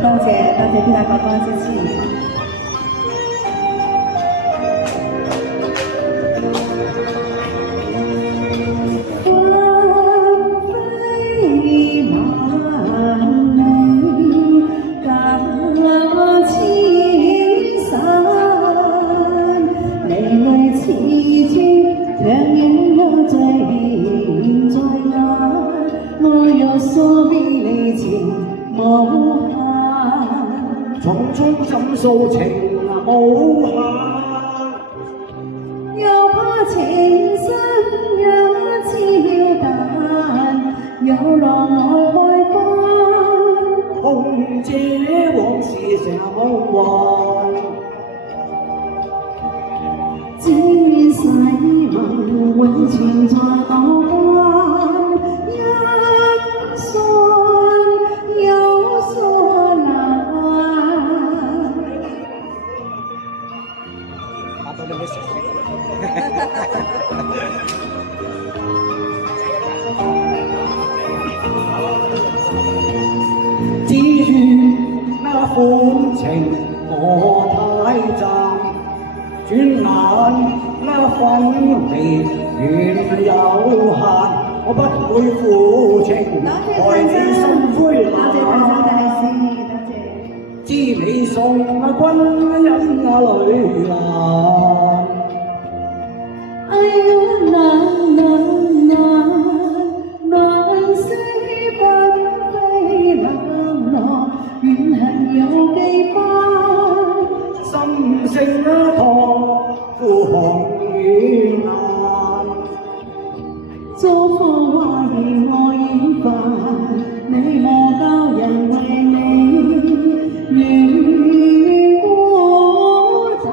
多謝 Peter 哥哥支持。所比你情無限，又怕情深也超淡，有浪愛開花，紅姐往事成夢幻，只願世盟永存在我關。只願那歡情我太暫，轉眼那分離緣有限，我不會負情，害你心灰冷。知你送君因淚難，哎呦難捨紛飛冷落，怨恨有幾番，心聲託付紅與顏，做風話兒我已煩，你莫教人為你願孤枕。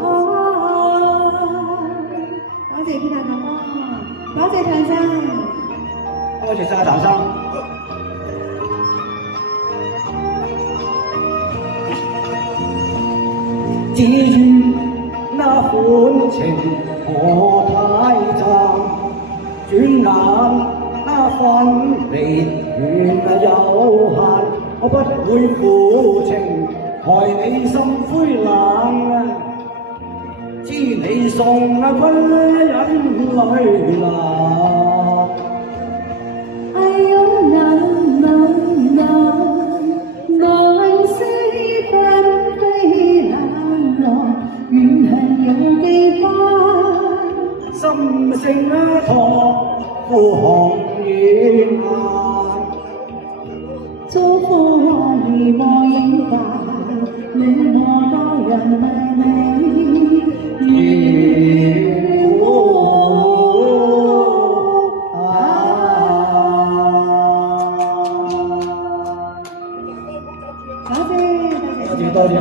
多謝 Peter 哥哥，多謝譚生，多謝晒譚生。只願那歡情我太暫，轉眼那分離緣有限，我不會負情，害你心灰冷。知你送君因淚難，哎呦難捨紛飛冷落，怨恨有幾番，心聲託付紅與顏，做風話兒我已煩，你莫教人為你願孤枕。多謝。